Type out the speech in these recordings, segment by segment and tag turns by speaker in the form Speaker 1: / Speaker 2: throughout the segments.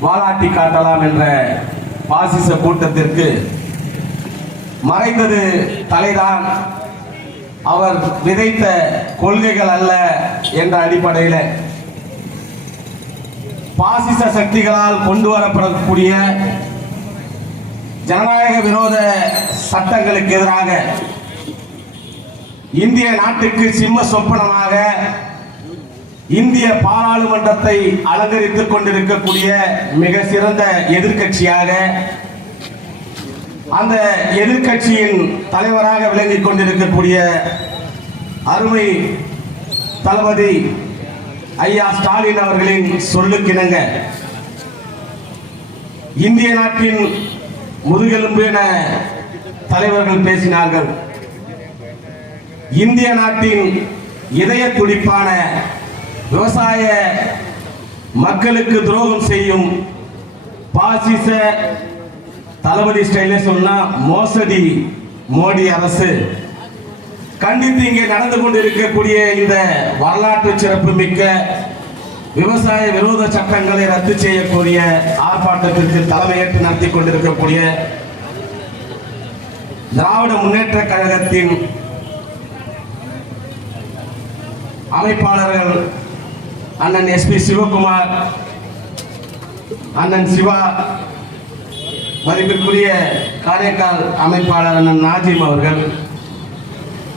Speaker 1: வாலாட்டி காட்டலாம் என்ற பாசிச கூட்டத்திற்கு மறைந்தது தலைதான். அவர் விதைத்த கொள்கைகள் அல்ல என்ற அடிப்படையில் பாசிச சக்திகளால் கொண்டு வரப்படக்கூடிய ஜனநாயக விரோத சட்டங்களுக்கு எதிராக இந்திய நாட்டுக்கு சிம்ம சொப்பனமாக இந்திய பாராளுமன்றத்தை அலங்கரித்துக் கொண்டிருக்கக்கூடிய மிக சிறந்த எதிர்க்கட்சியாக அந்த எதிர்க்கட்சியின் தலைவராக விளங்கிக் கொண்டிருக்கக்கூடிய அருமை தளபதி ஐயா ஸ்டாலின் அவர்களின் சொல்லுக்கிணங்க இந்திய நாட்டின் முதுகெலும்பு என தலைவர்கள் பேசினார்கள். இந்திய நாட்டின் இதய துடிப்பான விவசாய மக்களுக்கு துரோகம் செய்யும் பாசிச தளபதி ஸ்டைலே சொன்னா மோசடி மோடி அரசு. கண்டித்து இங்கே நடந்து கொண்டிருக்கக்கூடிய இந்த வரலாற்று சிறப்பு மிக்க விவசாய விரோத சட்டங்களை ரத்து செய்யக்கூடிய ஆர்ப்பாட்டத்திற்கு தலைமையேற்று நடத்தி கொண்டிருக்கக்கூடிய திராவிட முன்னேற்ற கழகத்தின் அமைப்பாளர்கள் அண்ணன் எஸ்பி சிவகுமார் அண்ணன் சிவா மதிப்பிற்குரிய காரைக்கால் அமைப்பாளர் அண்ணன் நாஜிம் அவர்கள்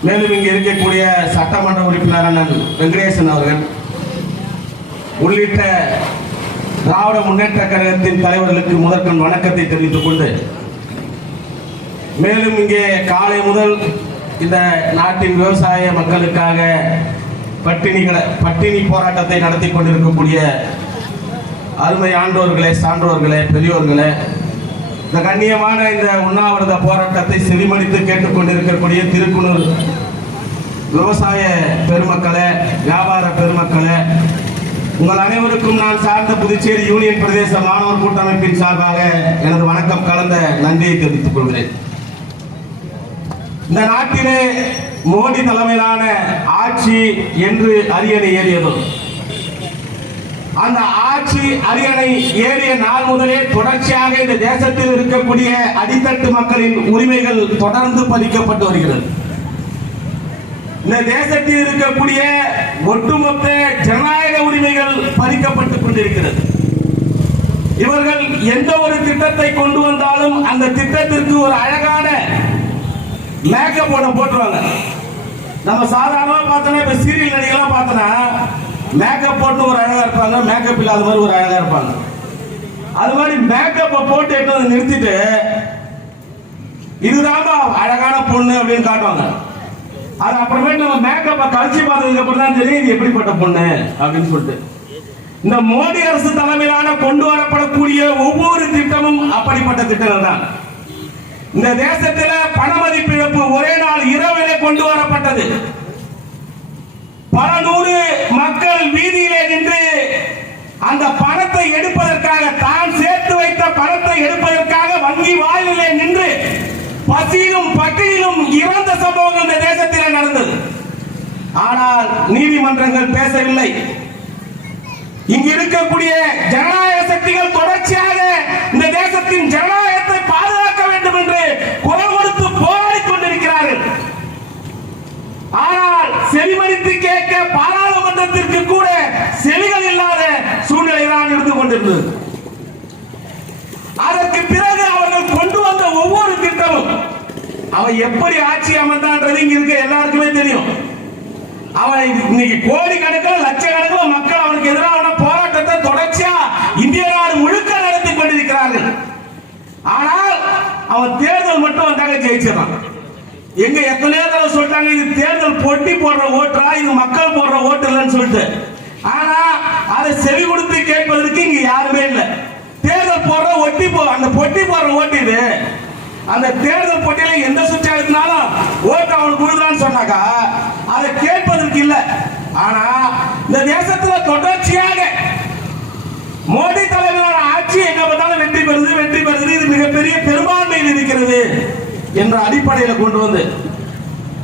Speaker 1: மேலும் இங்கே இருக்கக்கூடிய சட்டமன்ற உறுப்பினர் அண்ணன் வெங்கடேசன் அவர்கள் உள்ளிட்ட திராவிட முன்னேற்ற கழகத்தின் தலைவர்களுக்கு முதற்கண் வணக்கத்தை தெரிவித்துக் கொண்டு மேலும் இங்கே காலை முதல் இந்த நாட்டின் விவசாய மக்களுக்காக பட்டினிகளை பட்டினி போராட்டத்தை நடத்தி கொண்டிருக்கக்கூடிய அருமை ஆண்டோர்களே சான்றோர்களே பெரியோர்களே இந்த கண்ணியமான இந்த உண்ணாவிரத போராட்டத்தை செவிமடித்து கேட்டுக்கொண்டிருக்கக்கூடிய திருக்குனூர் விவசாய பெருமக்களே வியாபார பெருமக்களே உங்கள் அனைவருக்கும் நான் சார்ந்த புதுச்சேரி யூனியன் பிரதேச மாணவர் கூட்டமைப்பின் சார்பாக எனது வணக்கம் கலந்த நன்றியை தெரிவித்துக் கொள்கிறேன். இந்த நாட்டிலே மோடி தலைமையிலான ஆட்சி என்று அரியணை ஏறியதும் அந்த ஆட்சி அரியணை ஏறிய நாள் முதலே தொடர்ச்சியாக இந்த தேசத்தில் இருக்கக்கூடிய அடித்தட்டு மக்களின் உரிமைகள் தொடர்ந்து பதிக்கப்பட்டு வருகிறது. இந்த தேசத்தில் இருக்கக்கூடிய ஒட்டுமொத்த ஜனநாயக உரிமைகள் பறிக்கப்பட்டுக் கொண்டிருக்கிறது. இவர்கள் எந்த ஒரு திட்டத்தை கொண்டு வந்தாலும் அந்த திட்டத்திற்கு ஒரு அழக மேக்கப் போட போட்டுருவாங்க. நம்ம சாதாரணமாக பார்த்தோன்னா இப்போ சீரியல் நடிகெல்லாம் பார்த்தோன்னா மேக்கப் போட்டு ஒரு அழகாக இருப்பாங்க மேக்கப் இல்லாத மாதிரி ஒரு அழகாக இருப்பாங்க. அது மாதிரி மேக்கப்பை போட்டு எடுத்து வந்து நிறுத்திட்டு இதுதான் அழகான பொண்ணு அப்படின்னு காட்டுவாங்க. அது அப்புறமேட்டு நம்ம மேக்கப்பை கழிச்சு பார்த்ததுக்கு அப்புறம் தான் தெரியும் இது எப்படிப்பட்ட பொண்ணு அப்படின்னு சொல்லிட்டு. இந்த மோடி அரசு தலைமையிலான கொண்டு வரப்படக்கூடிய ஒவ்வொரு திட்டமும் அப்படிப்பட்ட திட்டங்கள் தான். இந்த தேசத்துல பண மதிப்பிழப்பு ஒரே நாள் இரவிலே கொண்டு வரப்பட்டது. பல நூறு மக்கள் வீதியிலே நின்று அந்த பணத்தை எடுப்பதற்காக தான் சேர்த்து வைத்த பணத்தை எடுப்பதற்காக வங்கி வாயிலே நின்று பசியிலும் பட்டியலும் இறந்த சம்பவங்கள் இந்த தேசத்தில் நடந்தது. ஆனால் நீதிமன்றங்கள் பேசவில்லை. இங்கு இருக்கக்கூடிய ஜனநாயக சக்திகள் தொடர்ச்சியாக இந்த தேசத்தின் ஜனநாயக வேண்டும் என்று குரல் கொடுத்து போராடி கொண்டிருக்கிறார்கள். ஆனால் செவிமறித்து கேட்க பாராளுமன்றத்திற்கு கூட செவிகள் இல்லாத சூழ்நிலை தான் இருந்து கொண்டிருந்தது. அதற்கு பிறகு அவர்கள் கொண்டு வந்த ஒவ்வொரு திட்டமும் அவன் எப்படி ஆட்சி அமர்ந்தான்றது இங்க இருக்க எல்லாருக்குமே தெரியும். அவன் இன்னைக்கு கோடி கணக்கில் லட்சக்கணக்கில் மக்கள் அவனுக்கு எதிரான போராட்டத்தை தொடர்ச்சியா இந்திய நாடு முழுக்க நடத்தி கொண்டிருக்கிறார்கள். ஆனால் அவன் தேர்தல் மட்டும் வந்தாங்க ஜெயிச்சிடறான். எங்க எத்தனையோ தடவை சொல்லிட்டாங்க இது தேர்தல் பொட்டி போடுற ஓட்டா இது மக்கள் போடுற ஓட்டு இல்லைன்னு சொல்லிட்டு. ஆனா அதை செவி கொடுத்து கேட்பதற்கு இங்க யாருமே இல்லை. தேர்தல் போடுற ஒட்டி போ அந்த பொட்டி போடுற ஓட்டு இது. அந்த தேர்தல் போட்டியில எந்த சுவிட்ச் அழுத்தினாலும் ஓட்டு அவனுக்கு கொடுக்குறான்னு சொன்னாக்கா அதை கேட்பதற்கு இல்லை. ஆனா இந்த தேசத்துல தொடர்ச்சியாக மோடி தலைமையிலான ஆட்சி எங்க பார்த்தாலும் வெற்றி பெறுது வெற்றி பெறுது. இது மிகப்பெரிய பெரும்பான்மையில் இருக்கிறது என்ற அடிப்படையில் கொண்டு வந்து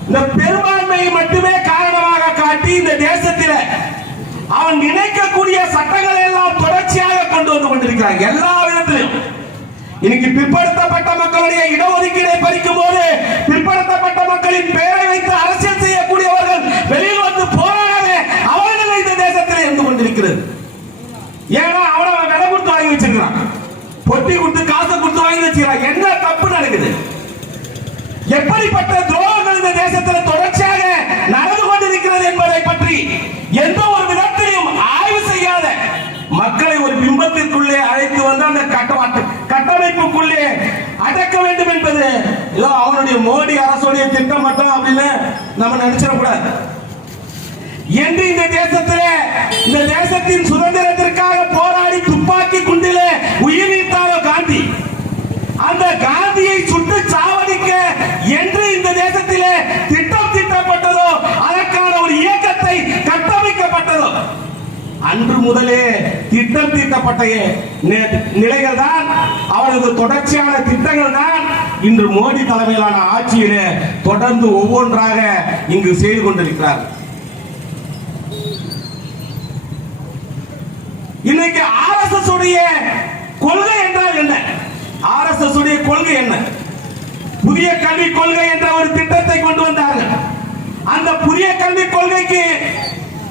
Speaker 1: இந்த பெரும்பான்மையை மட்டுமே காரணமாக காட்டி இந்த தேசத்தில் அவன் நினைக்கக்கூடிய சட்டங்களை எல்லாம் தொடர்ச்சியாக கொண்டு வந்து கொண்டிருக்கிறாங்க. எல்லா விதத்திலும். இன்னைக்கு பிற்படுத்தப்பட்ட மக்களுடைய இடஒதுக்கீடை பறிக்கும் போது பிற்படுத்த மக்களின் பெயரை வைத்து அரசியல் செய்யக்கூடியவர்கள் வெளியில் வந்து போராடாத அவர்கள் இந்த தேசத்தில் இருந்து கொண்டிருக்கிறது ஏன்னா அவனை அவன் விலை கொடுத்து வாங்கி வச்சிருக்கிறான் பொட்டி கொடுத்து காசை கொடுத்து வாங்கி வச்சிருக்கான் என்ன தப்பு நடக்குது? எப்படிப்பட்ட துரோகங்கள் இந்த தேசத்தில் தொடர்ச்சியாக நடந்து கொண்டிருக்கிறது என்பதை பற்றி எந்த ஒரு விதத்திலையும் ஆய்வு செய்யாத மக்களை ஒரு பிம்பத்திற்குள்ளே அழைத்து வந்து அந்த கட்டமாட்டு கட்டமைப்புக்குள்ளே அடக்க வேண்டும் என்பது ஏதோ அவனுடைய மோடி அரசுடைய திட்டம் மட்டும் அப்படின்னு நம்ம நினைச்சிடக்கூடாது. என்று இந்த தேசத்திலே இந்த தேசத்தின் சுதந்திரத்தை போராடி துப்பாக்கி குண்டிலே உயிர் நீத்தாரோ காந்தி அந்த காந்தியை சுட்டு சாவடிக்க என்று இந்த தேசத்திலே திட்டம் திட்டப்பட்டதோ அதற்கான ஒரு இயக்கத்தை கட்டமைக்கப்பட்டதோ அன்று முதலே திட்டம் தீட்டப்பட்ட நிலைகள் தான் அவரது தொடர்ச்சியான திட்டங்கள் தான் இன்று மோடி தலைமையிலான ஆட்சியிலே தொடர்ந்து ஒவ்வொன்றாக இங்கு செய்து கொண்டிருக்கிறார். இன்னைக்கு ஆர்எஸ்எஸ் உடைய கொள்கை என்றால் என்ன? ஆர்எஸ்எஸ் உடைய கொள்கை என்ன? புதிய கல்விக் கொள்கை என்ற ஒரு திட்டத்தை கொண்டு வந்தார்கள். அந்த புதிய கல்விக் கொள்கைக்கு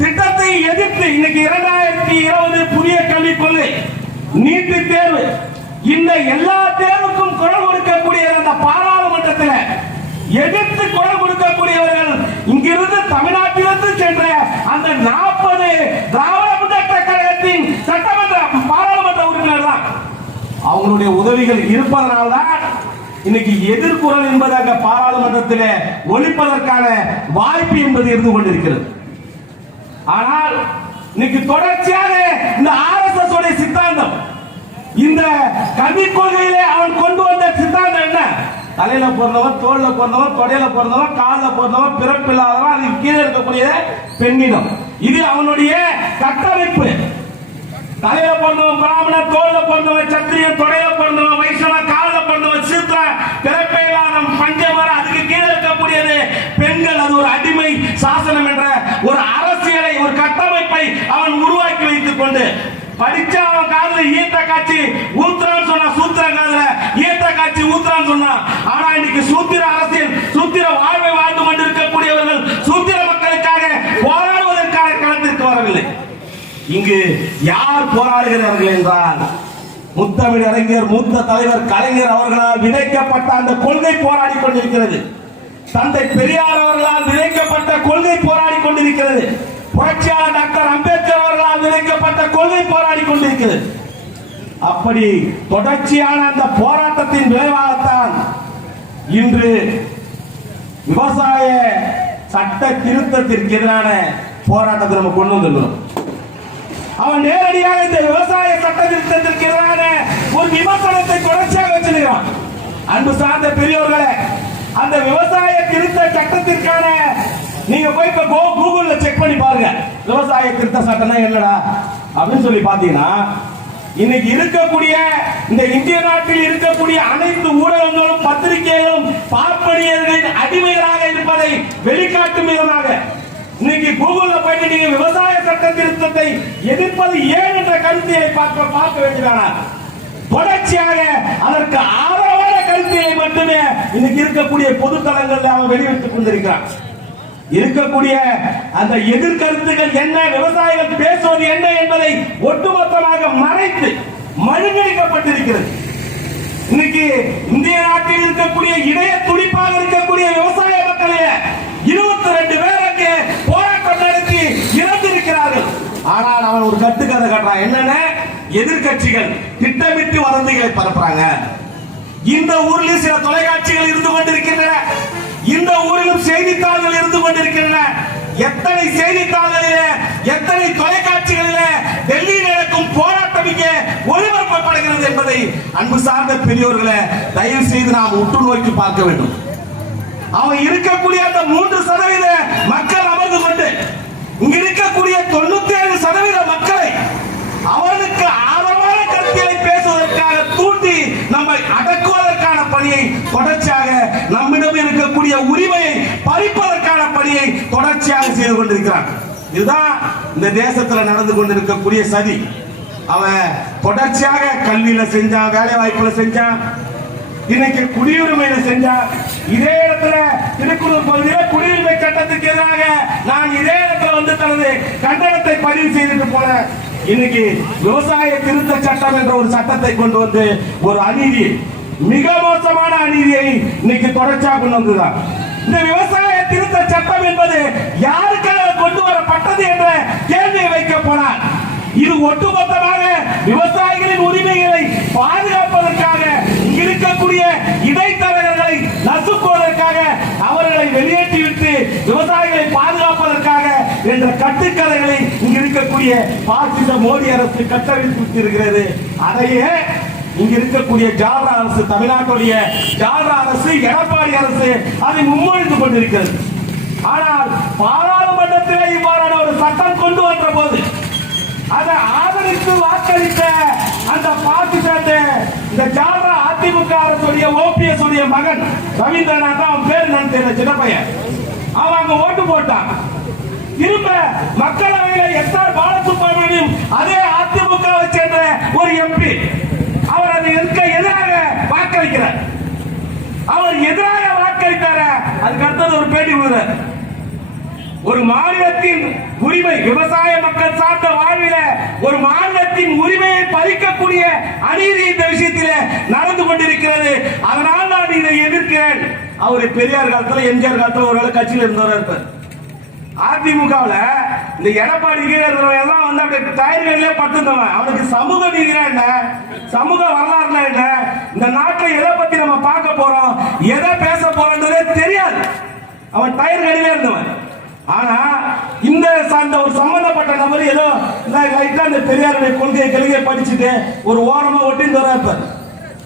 Speaker 1: திட்டத்தை எதிர்த்து இன்னைக்கு இரண்டாயிரத்தி இருபது புதிய கல்விக் கொள்கை நீட்டு தேர்வு. இந்த எல்லா தேர்வுக்கும் குரல் கொடுக்கக்கூடிய அந்த பாராளுமன்றத்தில். எதிர்த்து குரல் கொடுக்கக்கூடியவர்கள் இங்கிருந்து தமிழ்நாட்டிலிருந்து சென்ற அந்த நாற்பது திராவிட முன்னேற்ற கழகத்தின் சட்டமன்ற பாராளுமன்ற உறுப்பினர் தான். அவங்களுடைய உதவிகள் இருப்பதனால்தான் இன்னைக்கு எதிர்குரல் என்பது அங்க பாராளுமன்றத்தில் ஒழிப்பதற்கான வாய்ப்பு என்பது இருந்து கொண்டிருக்கிறது. ஆனால் இன்னைக்கு தொடர்ச்சியாக இந்த ஆர்எஸ்எஸ் உடைய சித்தாந்தம் இந்த கல்வி கொள்கையிலே அவன் கொண்டு வந்த சித்தாந்தம் என்ன? தலையில பிறந்தவன் தோல்ல பிறந்தவன் தொடையில பிறந்தவன் காலில் பிறந்தவன் பிறப்பில்லாதவன் அதுக்கு கீழே இருக்கக்கூடிய பெண்ணினம் இது அவனுடைய கட்டமைப்பு. தலையில பிறந்தவன் பிராமணன் தோல்ல பிறந்தவன் சத்திரியன் தொடையில பிறந்தவன் வைஷ்ணவன் காலில் பிறந்தவன் சித்திர பிறப்பே இல்லாதவன் பஞ்சமர அதுக்கு கீழே இருக்கக்கூடியது பெண்கள். அது ஒரு அடிமை சாசனம் என்ற ஒரு அரசியலை ஒரு கட்டமைப்பை அவன் உருவாக்கி வைத்துக் கொண்டு படிச்சவன் அவன் காதுல ஈத்த காட்சி ஊத்துறான்னு சொன்னா சூத்திர காதுல ஈத்த காட்சி ஊத்துறான்னு சொன்னா ஆனா இன்னைக்கு சூத்திர அரசியல் சூத்திர வாழ்வை வாழ்ந்து கொண்டிருக்கக்கூடியவர்கள் சூத்திர மக்களுக்காக போராடுவதற்கான களத்திற்கு வரவில்லை. இங்கு யார் போராடுகிறார்கள் என்றால் முத்தமிழ் அறிஞர் மூத்த தலைவர் கலைஞர் அவர்களால் விதைக்கப்பட்ட அந்த கொள்கை போராடி கொண்டிருக்கிறது. தந்தை பெரியார் அவர்களால் விதைக்கப்பட்ட கொள்கை போராடி கொண்டிருக்கிறது. புரட்சியாளர் டாக்டர் அம்பேத்கர் அவர்களால் விதைக்கப்பட்ட கொள்கை போராடி கொண்டிருக்கிறது. அப்படி தொடர்ச்சியான அந்த போராட்டத்தின் விளைவாகத்தான் இன்று விவசாய சட்ட திருத்தத்திற்கு எதிரான போராட்டத்தை நம்ம கொண்டு வந்துள்ளோம் அவன் நேரடியாக இந்த விவசாய சட்ட திருத்தத்திற்கு எதிரான ஒரு விமர்சனத்தை தொடர்ச்சியாக வச்சிருக்கிறான். அன்பு சார்ந்த பெரியோர்களே அந்த விவசாய திருத்த சட்டத்திற்கான நீங்க போய் இப்ப கூகுள்ல செக் பண்ணி பாருங்க. விவசாய திருத்த சட்டம்னா என்னடா? அப்படின்னு சொல்லி பாத்தீங்கன்னா இன்னைக்கு இருக்கக்கூடிய இந்த இந்திய நாட்டில் இருக்கக்கூடிய அனைத்து ஊடகங்களும் பத்திரிகைகளும் பார்ப்பனியர்களின் அடிமைகளாக இருப்பதை வெளிக்காட்டும் விதமாக இன்னைக்கு கூகுள்ல போயிட்டு நீங்க விவசாய சட்ட திருத்தத்தை எதிர்ப்பது ஏன் என்ற கருத்தியை பார்க்க பார்க்க வேண்டியதானார் தொடர்ச்சியாக அதற்கு ஆதரவான கருத்தியை மட்டுமே இன்னைக்கு இருக்கக்கூடிய பொதுத்தளங்களில் அவன் வெளியிட்டுக் கொண்டிருக்கிறான். இருக்கக்கூடிய அந்த எதிர்கருத்துகள் என்ன விவசாயிகள் பேசுவது என்ன என்பதை ஒட்டுமொத்தமாக மறைத்து மழுங்கடிக்கப்பட்டிருக்கிறது. இன்னைக்கு இந்திய நாட்டில் இருக்கக்கூடிய இணைய துடிப்பாக இருக்கக்கூடிய விவசாய மக்களே இருபத்தி ரெண்டு பேர் அங்கே போராட்டம் நடத்தி இறந்திருக்கிறார்கள். ஆனால் அவன் ஒரு கட்டுக்கதை கட்டுறான். என்னன்னா? எதிர்க்கட்சிகள் திட்டமிட்டு வதந்திகளை பரப்புறாங்க. இந்த ஊரில் சில தொலைக்காட்சிகள் இருந்து கொண்டிருக்கின்றன. இந்த ஊரிலும் செய்தித்தாள்கள் இருந்து கொண்டிருக்கின்றன. எத்தனை செய்தித்தாள்களிலே எத்தனை தொலைக்காட்சிகளிலே டெல்லியில் நடக்கும் போராட்டம் இங்கே ஒளிபரப்பப்படுகிறது என்பதை அன்பு சார்ந்த பெரியோர்களை தயவு செய்து நாம் உற்று நோக்கி பார்க்க வேண்டும். அவன் இருக்கக்கூடிய அந்த மூன்று சதவீத மக்கள் அமர்ந்து கொண்டு இங்க இருக்கக்கூடிய தொண்ணூத்தி ஏழு சதவீத மக்களை அவனுக்கு ஆதரவான கருத்தியலை பேசுவதற்காக தூண்டி நம்மை அடக்குவதற்கான பணியை தொடர்ச்சியாக நம்மிடம் இருக்கக்கூடிய உரிமையை பறிப்பதற்கான பணியை தொடர்ச்சியாக செய்து கொண்டிருக்கிறான். இதுதான் இந்த தேசத்துல நடந்து கொண்டிருக்கக்கூடிய சதி. அவன் தொடர்ச்சியாக கல்வியில செஞ்சான் வேலை வாய்ப்புல செஞ்சான் இன்னைக்கு குடியுரிமையில செஞ்சான் இதே இடத்துல திருக்குறள் பகுதியில குடியுரிமை சட்டத்துக்கு எதிராக நான் இதே இடத்துல வந்து தனது கண்டனத்தை பதிவு செய்துட்டு போனேன். இன்னைக்கு விவசாய திருத்த சட்டம் என்ற ஒரு சட்டத்தை கொண்டு வந்து ஒரு அநீதி மிக மோசமான அநீதியை இன்னைக்கு தொடர்ச்சியாக கொண்டு வந்துதான் இந்த விவசாய திருத்த சட்டம் என்பது யாருக்காக கொண்டு வரப்பட்டது என்ற கேள்வியை வைக்க போனார். இது ஒட்டுமொத்தமாக விவசாயிகளின் உரிமைகளை பாதுகாப்பதற்காக இருக்கக்கூடிய இடைத்தரகர்களை நசுக்குவதற்காக அவர்களை வெளியேற்றிவிட்டு விவசாயிகளை பாதுகாப்பதற்காக என்ற கட்டுக்கதைகளை இங்கு இருக்கக்கூடிய பாசிச மோடி அரசு கட்டவிழ்த்து இருக்கிறது அதையே இங்க இருக்கக்கூடிய ஜால்ரா அரசு தமிழ்நாட்டுடைய ஜால்ரா அரசு எடப்பாடி அரசு அதை முன்மொழிந்து கொண்டிருக்கிறது. ஆனால் பாராளுமன்றத்திலே இவ்வாறான ஒரு சட்டம் கொண்டு வந்த போது அதை ஆதரித்து வாக்களித்த அந்த பாசிசத்தை இந்த ஜால்ரா அதிமுக அரசுடைய ஓபிஎஸ் உடைய மகன் ரவீந்திரநாத் அவன் பேர் நான் தெரியல சின்ன பையன். அவன் அங்க ஓட்டு போட்டான். திரும்ப மக்களவையில எஸ் ஆர் பாலசுப்ரமணியம் அதே அதிமுகவை சேர்ந்த ஒரு எம்பி. இருக்க எதிராக வாக்களிக்கிறார்? அவர் எதிராக வாக்களித்தார அதுக்கு அடுத்தது ஒரு பேட்டி கொடுத்தார் ஒரு மாநிலத்தின் உரிமை விவசாய மக்கள் சார்ந்த வாழ்வில ஒரு மாநிலத்தின் உரிமையை பறிக்கக்கூடிய அநீதி இந்த விஷயத்திலே நடந்து கொண்டிருக்கிறது. அதனால் நான் இதை எதிர்க்கிறேன். அவர் பெரியார் காலத்துல எம்ஜிஆர் காலத்துல ஒரு கட்சியில் இருந்தவரா இருப்பார். அதிமுகவில் இந்த எடப்பாடி கீழே இருக்கிறவங்க எல்லாம் வந்து அப்படியே டயர்களே பட்டுந்தவன். அவனுக்கு சமூக நீதினா என்ன? சமூக வரலாறுனா என்ன? இந்த நாட்டில் எதை பத்தி நம்ம பார்க்க போறோம்? எதை பேச போறோன்றதே தெரியாது. அவன் டயர்களிலே இருந்தவன். ஆனா இந்த சார்ந்த ஒரு சம்பந்தப்பட்ட நபர் ஏதோ இந்த லைட்டா இந்த பெரியாருடைய கொள்கையை கொள்கையை படிச்சுட்டு ஒரு ஓரமா ஒட்டின்னு வர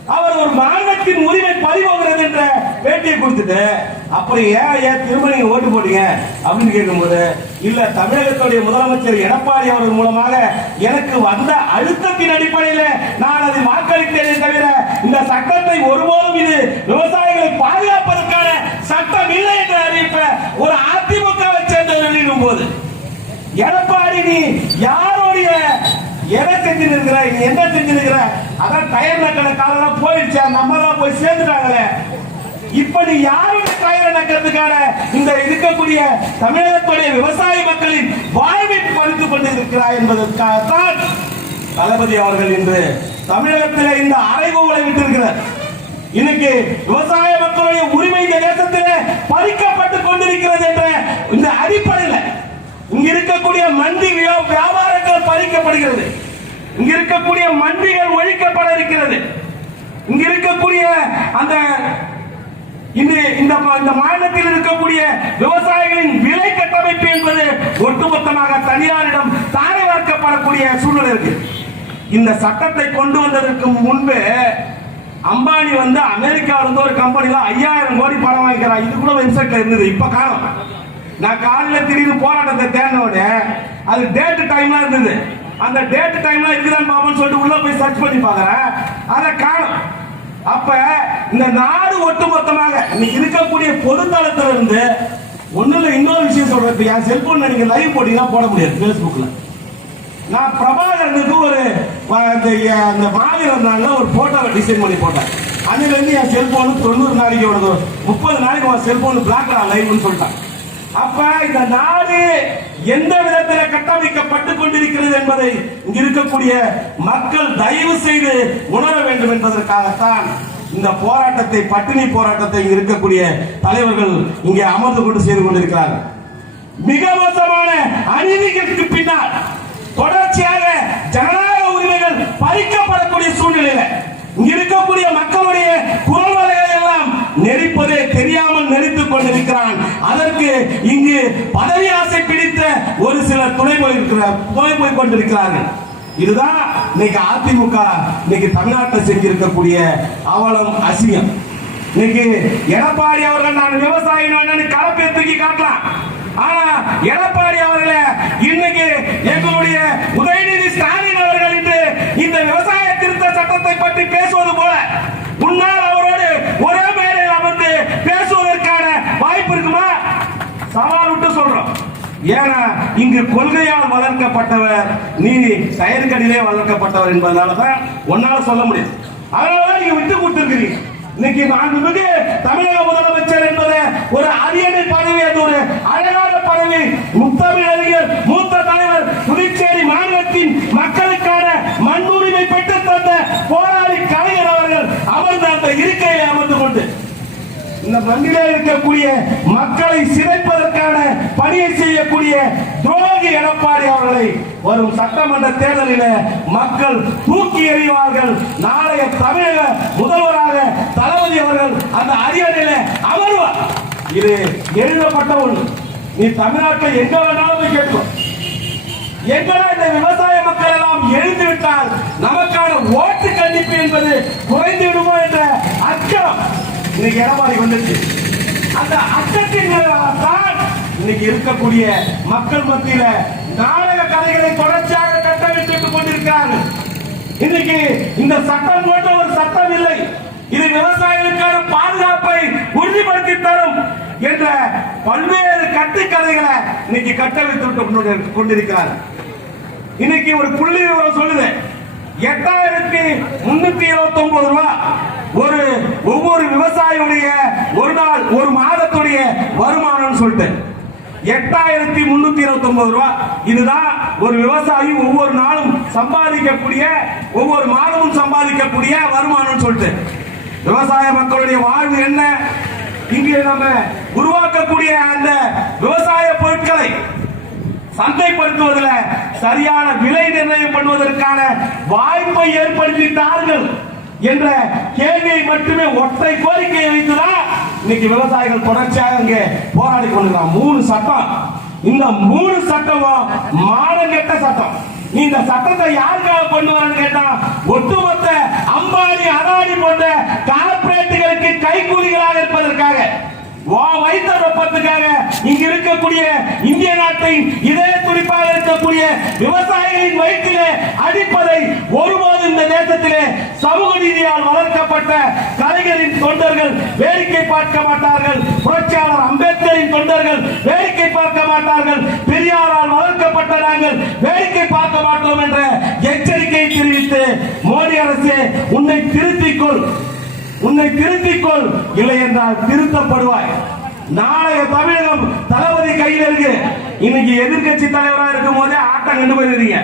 Speaker 1: அவர் ஒரு மாநிலத்தின் உரிமை பறிபோகிறது என்ற பேட்டியை கொடுத்துட்டு அப்புறம் ஏன் ஏன் திரும்ப நீங்க ஓட்டு போட்டீங்க? அப்படின்னு கேட்கும்போது இல்ல தமிழகத்துடைய முதலமைச்சர் எடப்பாடி அவர்கள் மூலமாக எனக்கு வந்த அழுத்தத்தின் அடிப்படையில நான் அதை வாக்களித்தேனே தவிர இந்த சட்டத்தை ஒருபோதும் இது விவசாயிகளை பாதுகாப்பதற்கான சட்டம் இல்லை என்று அறிவிப்ப ஒரு அதிமுகவை சேர்ந்தவர் வெளியிடும் போது எடப்பாடி நீ யாருடைய எதை செஞ்சு நிற்கிற என்ன செஞ்சு நிற்கிற அதான் டயர் கணக்காலதான் போயிடுச்சு நம்ம தான் போய் சேர்ந்துட்டாங்களே. இப்படி யாரோட யாருடைய நக்கிறதுக்கான இந்த இருக்கக்கூடிய தமிழகத்துடைய விவசாய மக்களின் வாழ்வை பறித்துக் கொண்டிருக்கிறாய் என்பதற்காகத்தான் தளபதி அவர்கள் இன்று தமிழகத்தில் இந்த அறைகூவலை விட்டிருக்கிறார். இன்னைக்கு விவசாய மக்களுடைய உரிமை இந்த தேசத்தில் பறிக்கப்பட்டு கொண்டிருக்கிறது என்ற இந்த அடிப்படையில் இங்க இருக்கக்கூடிய மண்டி வியாபாரங்கள் பறிக்கப்படுகிறது. இங்க இருக்கக்கூடிய மண்டிகள் ஒழிக்கப்பட இருக்கிறது. இங்க இருக்கக்கூடிய அந்த இன்று இந்த மா- இந்த மாநிலத்தில் இருக்கக்கூடிய விவசாயிகளின் விலை கட்டமைப்பு என்பது ஒட்டுமொத்தமாக தனியாரிடம் தாரை வார்க்கப்படக்கூடிய சூழ்நிலை இருக்கு. இந்த சட்டத்தை கொண்டு வந்ததற்கு முன்பு அம்பானி வந்து அமெரிக்காவில் இருந்து ஒரு கம்பெனில ஐயாயிரம் கோடி பணம் வாங்கிக்கிறான். இது கூட வெப்சைட்ல இருந்தது. இப்ப காலம் நான் காலையில் திடீர்னு போராட்டத்தை தேர்ந்தோட அது டேட் டைம்லாம் இருந்தது. அந்த டேட் டைம்லாம் இருக்குதான்னு பாப்போம்னு சொல்லிட்டு உள்ள போய் சர்ச் பண்ணி பார்க்கறேன். அதை காணும். அப்ப இந்த நாடு ஒட்டுமொத்தமாக இன்னைக்கு இருக்கக்கூடிய பொதுத்தளத்துல இருந்து ஒண்ணுல இல்ல இன்னொரு விஷயம் சொல்றேன். இப்ப என் செல்போன்ல நீங்க லைவ் போட்டீங்கன்னா போட முடியாது பேஸ்புக்ல நான் பிரபாகரனுக்கு ஒரு அந்த அந்த மாவீரர் நாள்ல ஒரு போட்டோவை டிசைன் பண்ணி போட்டேன். அதுல இருந்து என் செல்போனு தொண்ணூறு நாளைக்கு ஒரு முப்பது நாளைக்கு உன் செல்போன் பிளாக்ல லைவ்னு சொல்லிட்டான். அப்ப இந்த நாடு எந்த விதத்தில் கட்டமைக்கப்பட்டு கொண்டிருக்கிறது என்பதை இங்கு இருக்கக்கூடிய மக்கள் தயவு செய்து உணர வேண்டும் என்பதற்காகத்தான் இந்த போராட்டத்தை பட்டினி போராட்டத்தை இருக்கக்கூடிய தலைவர்கள் இங்கே அமர்ந்து கொண்டு செய்து கொண்டிருக்கிறார்கள். மிக மோசமான அநீதிகளுக்கு பின்னால் தொடர்ச்சியாக ஜனநாயக உரிமைகள் பறிக்கப்படக்கூடிய சூழ்நிலையில இங்க இருக்கக்கூடிய மக்களுடைய குரல் எல்லாம் நெரிப்பதே தெரியாமல் நெரித்துக் கொண்டிருக்கிறான். அதற்கு இங்கு பதவி ஆசை பிடித்த ஒரு சிலர் துணை போயிருக்கிறார் துணை போய் கொண்டிருக்கிறார்கள். இதுதான் இன்னைக்கு அதிமுக இன்னைக்கு தமிழ்நாட்டை செஞ்சிருக்கக்கூடிய அவலம் அசியம் இன்னைக்கு எடப்பாடி அவர்கள் நான் விவசாயி வேணும்னு கலப்பை தூக்கி காட்டலாம். ஆனா எடப்பாடி அவர்களே இன்னைக்கு எங்களுடைய உதயநிதி ஸ்டாலின் அவர்கள் இன்று இந்த விவசாய திருத்த சட்டத்தை பற்றி பேசுவது போல முன்னால் அவரோடு ஒரே மேடையில் அமர்ந்து பேசுவதற்கான வாய்ப்பு இருக்குமா சவால் விட்டு சொல்றோம் ஏன்னா இங்கு கொள்கையால் வளர்க்கப்பட்டவர் நீ செயற்கடிலே வளர்க்கப்பட்டவர் என்பதனால தான் உன்னால சொல்ல முடியும். அதனாலதான் நீங்க விட்டு கொடுத்திருக்கிறீங்க. இன்னைக்கு மாண்புமிகு தமிழக முதலமைச்சர் என்பது ஒரு அரியணை பதவி அது ஒரு அழகான பதவி முத்தமிழறிஞர் மூத்த தலைவர் புதுச்சேரி மாநிலத்தின் மக்களுக்கான மண் உரிமை பெற்று தந்த போராளி கலைஞர் அவர்கள் அமர்ந்த அந்த இருக்கையை அமர்ந்து கொண்டு இந்த மண்ணிலே இருக்கக்கூடிய மக்களை சிதைப்பதற்கான செய்யக்கூடிய துரோகி எடப்பாடி அவர்களை வரும் சட்டமன்ற தேர்தலில் மக்கள் தூக்கி எறிவார்கள். நாளைய தமிழக முதல்வராக தளபதி அவர்கள் அந்த அரியணையில அமர்வார். இது எழுதப்பட்ட ஒன்று. நீ தமிழ்நாட்டில் எங்க வேணாலும் கேட்கும் எங்கடா இந்த விவசாய மக்கள் எல்லாம் எழுந்து விட்டால் நமக்கான ஓட்டு கண்டிப்பு என்பது குறைந்து விடுமோ என்ற அச்சம் இன்னைக்கு எடப்பாடி வந்துச்சு அந்த அச்சத்தின் தான் இன்னைக்கு இருக்கக்கூடிய மக்கள் மத்தியில நாடக கதைகளை தொடர்ச்சியாக கட்டமைத்துக் கொண்டிருக்கிறார்கள். இன்னைக்கு இந்த சட்டம் போன்ற ஒரு சட்டம் இல்லை. இது விவசாயிகளுக்கான பாதுகாப்பை உறுதிப்படுத்தி தரும் என்ற பல்வேறு கட்டுக்கதைகளை இன்னைக்கு கட்டமைத்து விட்டு கொண்டிருக்கிறார். இன்னைக்கு ஒரு புள்ளி விவரம் சொல்லுது எட்டாயிரத்தி முன்னூத்தி இருபத்தி ஒன்பது ரூபாய் ஒரு ஒவ்வொரு விவசாயியுடைய ஒரு நாள் ஒரு மாதத்துடைய வருமானம்னு சொல்லிட்டு எட்டாயிரத்தி முன்னூத்தி இருபத்தி ஒன்பது ரூபா. இதுதான் ஒரு விவசாயி ஒவ்வொரு நாளும் சம்பாதிக்கக்கூடிய ஒவ்வொரு மாதமும் சம்பாதிக்கக்கூடிய வருமானம்னு சொல்லிட்டு. விவசாய மக்களுடைய வாழ்வு என்ன? இங்கே நம்ம உருவாக்கக்கூடிய அந்த விவசாய பொருட்களை சந்தைப்படுத்துவதில் சரியான விலை நிர்ணயம் பண்ணுவதற்கான வாய்ப்பை ஏற்படுத்திட்டார்கள் என்ற கேள்வியை மட்டுமே ஒற்றை கோரிக்கையை வைத்துதான் இன்னைக்கு விவசாயிகள் தொடர்ச்சியாக இங்கே போராடி கொண்டிருக்கிறான் மூணு சட்டம். இந்த மூணு சட்டமும் மானங்கெட்ட சட்டம். நீ இந்த சட்டத்தை யாருக்காக கொண்டு வரன்னு கேட்டா ஒட்டுமொத்த அம்பானி அதானி போன்ற கார்பரேட்டுகளுக்கு கைக்கூலிகளாக இருப்பதற்காக வா வைத்த ரொப்பத்துக்காக இங்க இருக்கக்கூடிய இந்திய நாட்டின் இதய துடிப்பாக இருக்கக்கூடிய விவசாயிகளின் வயிற்றிலே அடிப்பதை ஒருபோது இந்த தேசத்திலே சமூக நீதியால் வளர்க்கப்பட்ட கலைஞரின் தொண்டர்கள் வேடிக்கை பார்க்க மாட்டார்கள். புரட்சியாளர் அம்பேத்கரின் தொண்டர்கள் வேடிக்கை பார்க்க மாட்டார்கள். பெரியாரால் வளர்க்கப்பட்ட நாங்கள் வேடிக்கை பார்க்க மாட்டோம் என்ற எச்சரிக்கையை தெரிவித்து மோடி அரசு உன்னை திருத்திக்கொள் உன்னை திருத்திக்கொள் இல்லை என்றால் திருத்தப்படுவாய். நாளைய தமிழகம் தளபதி கையில் இருக்கு. இன்னைக்கு எதிர்கட்சி தலைவராக இருக்கும் போதே ஆட்டம் கண்டு போயிருக்கீங்க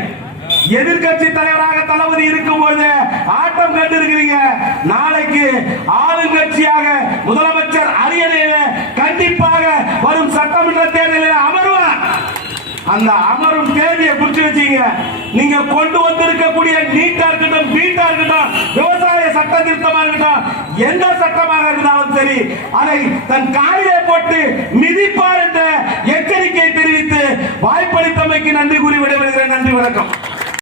Speaker 1: எதிர்கட்சி தலைவராக தளபதி இருக்கும் போது ஆட்டம் கண்டு இருக்கிறீங்க. நாளைக்கு ஆளுங்கட்சியாக முதலமைச்சர் அரியணையில கண்டிப்பாக வரும் சட்டமன்ற தேர்தலில் அமர் அந்த அமரும் கேள்வியை குறிச்சு வச்சீங்க. நீங்க கொண்டு வந்திருக்கக்கூடிய நீட்டா இருக்கட்டும் பீட்டா இருக்கட்டும் விவசாய சட்ட திருத்தமா இருக்கட்டும் எந்த சட்டமாக இருந்தாலும் சரி அதை தன் காலிலே போட்டு மிதிப்பார் என்ற எச்சரிக்கையை தெரிவித்து வாய்ப்பளித்தமைக்கு நன்றி கூறி விடைபெறுகிறேன். நன்றி வணக்கம்.